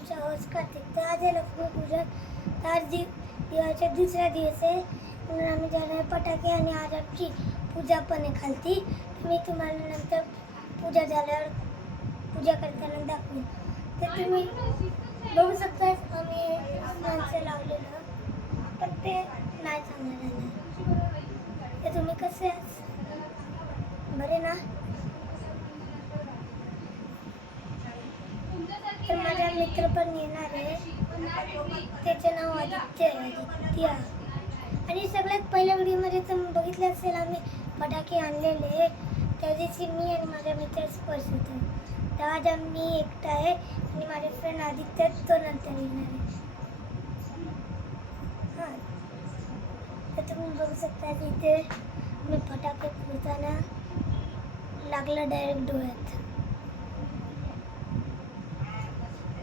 तुमचा होस्ट कार्तिक. तर आज आहे लक्ष्मीपूजन. तर आज दिवाळीचा दुसरा दिवस आहे म्हणून आम्ही जाणार फटाके आणि आज आमची पूजा पण आहे खालती. मी तुम्हाला नंतर पूजा झाल्यावर पूजा करताना दाखवेन. तर तुम्ही बघू शकता आम्ही माणसं लावलेलं पण ते नाही चांगलं झालं. तर तुम्ही कसे बरे ना? तर माझा मित्र पण येणार आहे. त्याचे नाव आदित्य आणि सगळ्यात पहिल्या व्हिडिओमध्ये तुम्ही बघितलं असेल आम्ही फटाके आणलेले. त्या दिवशी मी आणि माझा मित्र स्पर्श होतो. तर आज मी एकटा आहे आणि माझे फ्रेंड आदित्य तो नंतर येणार आहे. हां, तर तुम्ही बघू शकता तिथे मी फटाके फोडताना लागला डायरेक्ट डोळ्यात.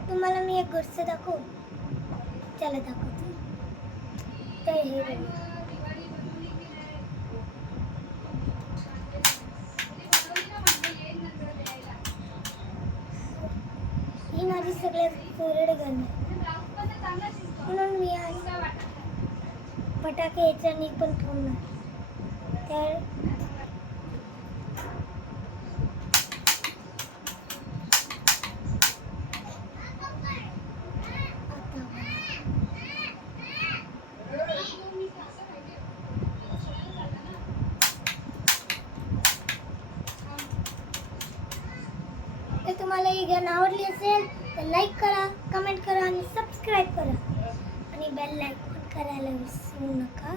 तुम्हाला मी एक गोष्ट दाखवू. चला दाखवतो. तर हे बघा. ही माझी सगळ्यात फेवरेट गन आहे म्हणून मी आज फटाके याच्याने पण फोडणार. तर तुम्हाला ही गन आवडली असेल तर लाईक करा, कमेंट करा आणि सबस्क्राईब करा आणि बेल आयकॉन करायला विसरू नका.